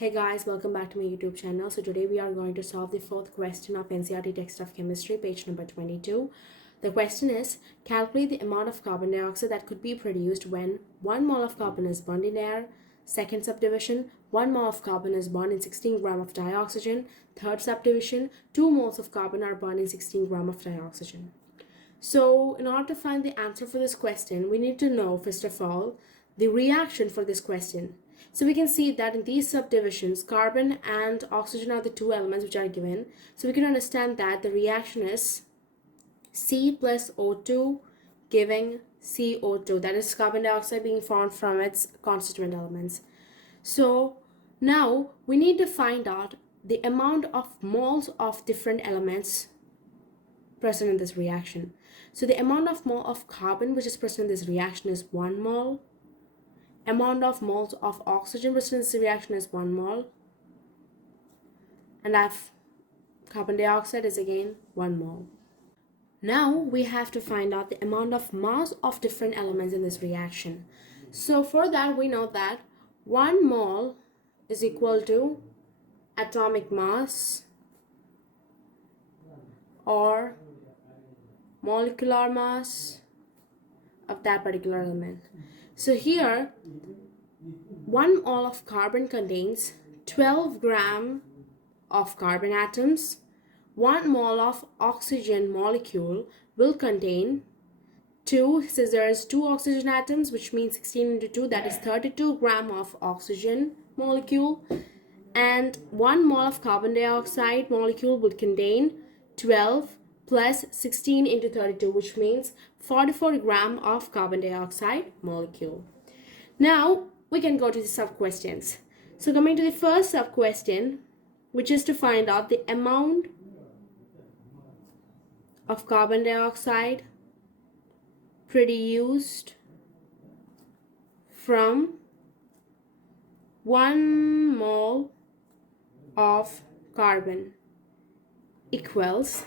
Hey guys, welcome back to my YouTube channel. So today we are going to solve the fourth question of NCERT text of chemistry, page number 22. The question is, calculate the amount of carbon dioxide that could be produced when 1 mole of carbon is burned in air. Second subdivision, 1 mole of carbon is burned in 16 gram of dioxygen. Third subdivision, 2 moles of carbon are burned in 16 gram of dioxygen. So in order to find the answer for this question, we need to know, first of all, the reaction for this question. So we can see that in these subdivisions, carbon and oxygen are the two elements which are given. So we can understand that the reaction is C plus O2 giving CO2. That is carbon dioxide being formed from its constituent elements. So now we need to find out the amount of moles of different elements present in this reaction. So the amount of mole of carbon which is present in this reaction is 1 mole. Amount of moles of oxygen present in this reaction is 1 mole. And carbon dioxide is again 1 mole. Now we have to find out the amount of mass of different elements in this reaction. So for that we know that 1 mole is equal to atomic mass or molecular mass of that particular element. So here 1 mole of carbon contains 12 gram of carbon atoms. 1 mole of oxygen molecule will contain 2 oxygen atoms, which means 16 into 2, that is 32 gram of oxygen molecule, and 1 mole of carbon dioxide molecule would contain 12 plus 16 into 32, which means 44 gram of carbon dioxide molecule. Now we can go to the sub questions. So coming to the first sub question, which is to find out the amount of carbon dioxide produced from 1 mole of carbon equals.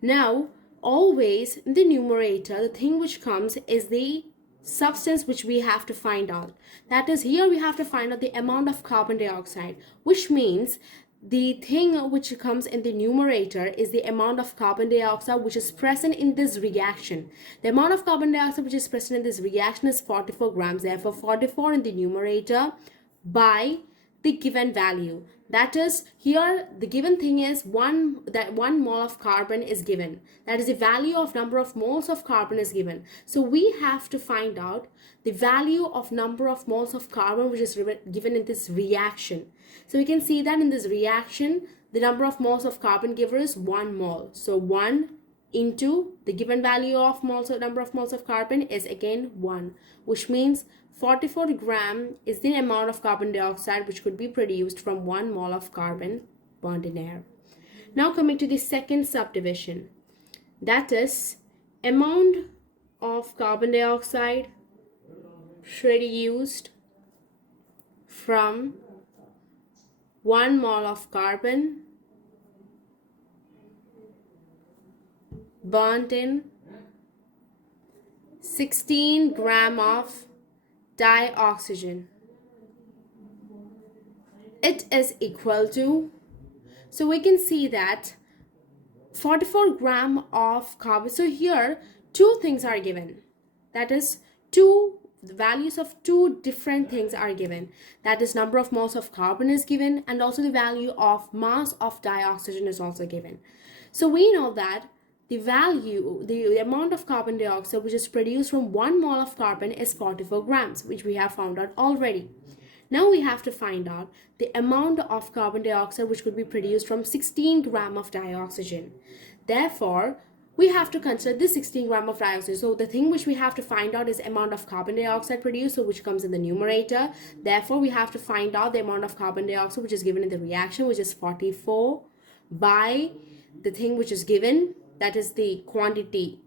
Now always in the numerator, the thing which comes is the substance which we have to find out. That is, here we have to find out the amount of carbon dioxide, which means the thing which comes in the numerator is the amount of carbon dioxide which is present in this reaction. The amount of carbon dioxide which is present in this reaction is 44 grams. Therefore 44 in the numerator by the given value. That is, here the given thing is 1 mole of carbon is given. That is, the value of number of moles of carbon is given. So we have to find out the value of number of moles of carbon which is given in this reaction. So we can see that in this reaction, the number of moles of carbon given is 1 mole. So 1 into the given value of number of moles of carbon is again 1, which means 44 gram is the amount of carbon dioxide which could be produced from 1 mole of carbon burned in air. Now coming to the second subdivision, that is amount of carbon dioxide produced from 1 mole of carbon burnt in 16 gram of dioxygen. It is equal to, so we can see that 44 gram of carbon. So here two things are given. That is, the values of two different things are given. That is, number of moles of carbon is given, and also the value of mass of dioxygen is also given. So we know that the amount of carbon dioxide which is produced from 1 mole of carbon is 44 grams, which we have found out already. Now we have to find out the amount of carbon dioxide which could be produced from 16 gram of dioxygen. Therefore, we have to consider this 16 gram of dioxide. So the thing which we have to find out is amount of carbon dioxide produced, so which comes in the numerator. Therefore, we have to find out the amount of carbon dioxide which is given in the reaction, which is 44 by the thing which is given, that is the quantity,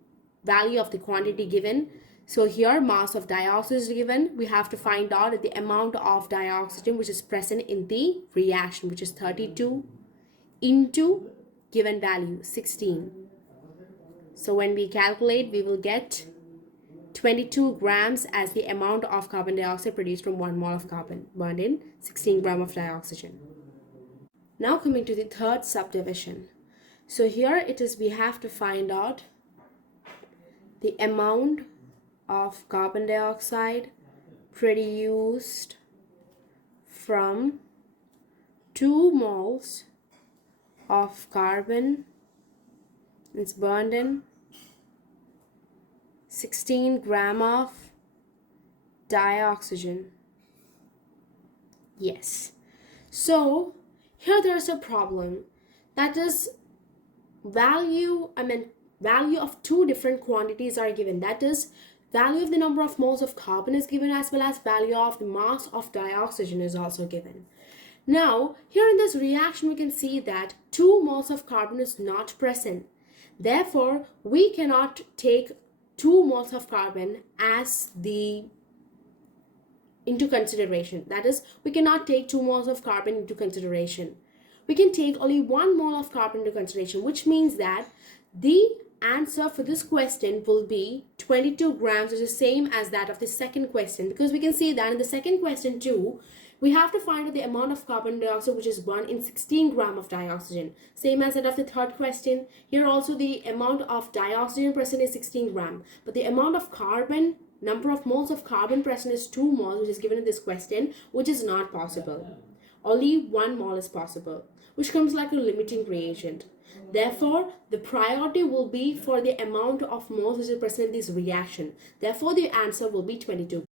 value of the quantity given. So here mass of dioxide is given. We have to find out the amount of dioxygen which is present in the reaction, which is 32 into given value 16. So when we calculate, we will get 22 grams as the amount of carbon dioxide produced from 1 mole of carbon burned in 16 gram of dioxygen. Now coming to the third subdivision. So here it is, we have to find out the amount of carbon dioxide produced from 2 moles of carbon is burned in 16 gram of dioxygen. Yes. So here there is a problem, that is value of two different quantities are given, that is value of the number of moles of carbon is given, as well as value of the mass of dioxygen is also given. Now here in this reaction we can see that 2 moles of carbon is not present. Therefore we cannot take 2 moles of carbon as the into consideration. That is, we cannot take 2 moles of carbon into consideration. We can take only 1 mole of carbon into consideration, which means that the answer for this question will be 22 grams, which is the same as that of the second question, because we can see that in the second question too, we have to find out the amount of carbon dioxide which is burned in 16 gram of dioxygen, same as that of the third question. Here also the amount of dioxygen present is 16 gram, but the amount of carbon, number of moles of carbon present is 2 moles, which is given in this question, which is not possible. Only 1 mole is possible, which comes like a limiting reagent. Therefore, the priority will be for the amount of moles which is present in this reaction. Therefore, the answer will be 22